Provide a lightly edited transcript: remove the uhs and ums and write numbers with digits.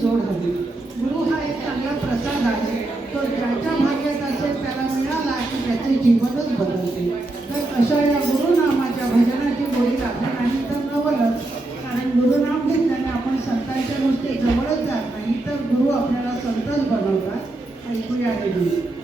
जोड हवी. गुरु हा एक चांगला प्रसाद आहे. तो ज्याच्या भाग्यात असेल त्याला मिळाला की त्याचे जीवनच बदलते. तर अशा या गुरुनामाच्या भजनाची गोडी लागली नाही तर नवलच. कारण गुरुनाम घेतल्याने आपण संतांच्या नुसते जवळच जात नाही तर गुरु आपल्याला संतच बनवतात. ऐकूया हे गीत.